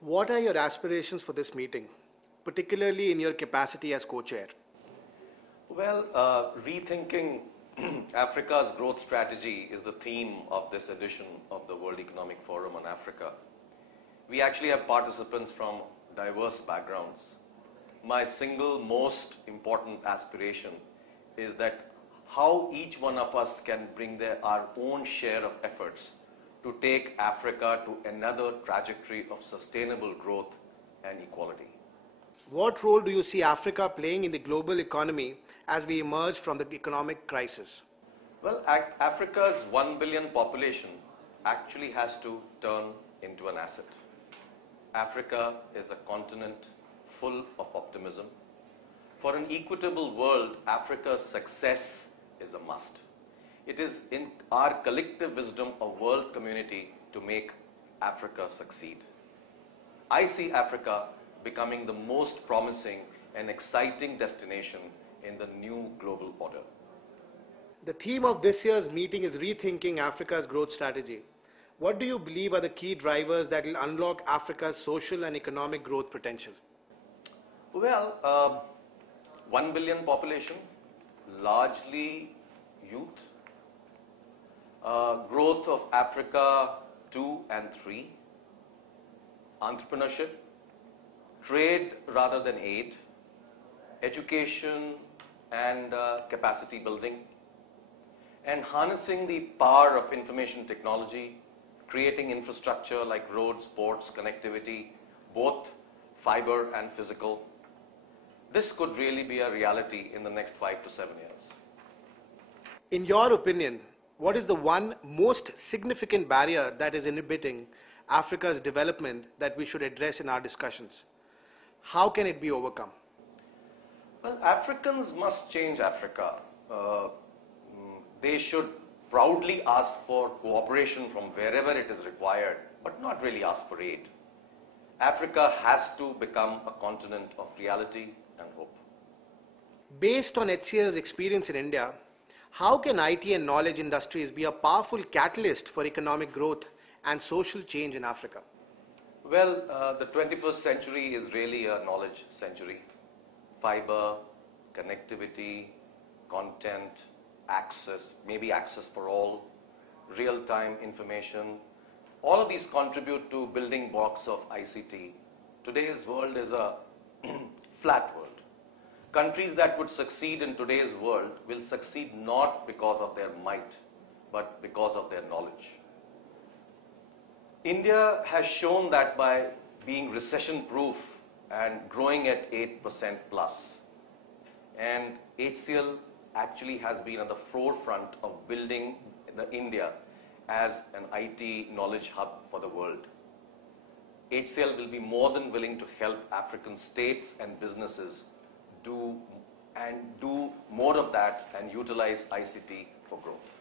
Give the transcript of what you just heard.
What are your aspirations for this meeting, particularly in your capacity as co-chair? Well, rethinking Africa's growth strategy is the theme of this edition of the World Economic Forum on Africa. We actually have participants from diverse backgrounds. My single most important aspiration is that how each one of us can bring our own share of efforts to take Africa to another trajectory of sustainable growth and equality. What role do you see Africa playing in the global economy as we emerge from the economic crisis? Well, Africa's 1 billion population actually has to turn into an asset. Africa is a continent full of optimism. For an equitable world, Africa's success is a must. It is in our collective wisdom of world community to make Africa succeed. I see Africa becoming the most promising and exciting destination in the new global order. The theme of this year's meeting is rethinking Africa's growth strategy. What do you believe are the key drivers that will unlock Africa's social and economic growth potential? Well, 1 billion population, largely youth, growth of Africa 2 and 3, entrepreneurship, trade rather than aid, education and capacity building, and harnessing the power of information technology, creating infrastructure like roads, ports, connectivity, both fiber and physical. This could really be a reality in the next 5 to 7 years. In your opinion, what is the one most significant barrier that is inhibiting Africa's development that we should address in our discussions? How can it be overcome? Well, Africans must change Africa. They should proudly ask for cooperation from wherever it is required, but not really ask for aid. Africa has to become a continent of reality and hope. Based on HCL's experience in India, how can IT and knowledge industries be a powerful catalyst for economic growth and social change in Africa? Well, the 21st century is really a knowledge century. Fiber, connectivity, content, access, maybe access for all, real-time information, all of these contribute to building blocks of ICT. Today's world is a flat world. Countries that would succeed in today's world will succeed not because of their might, but because of their knowledge. India has shown that by being recession-proof and growing at 8% plus. And HCL actually has been at the forefront of building India as an IT knowledge hub for the world. HCL will be more than willing to help African states and businesses do more of that and utilize ICT for growth.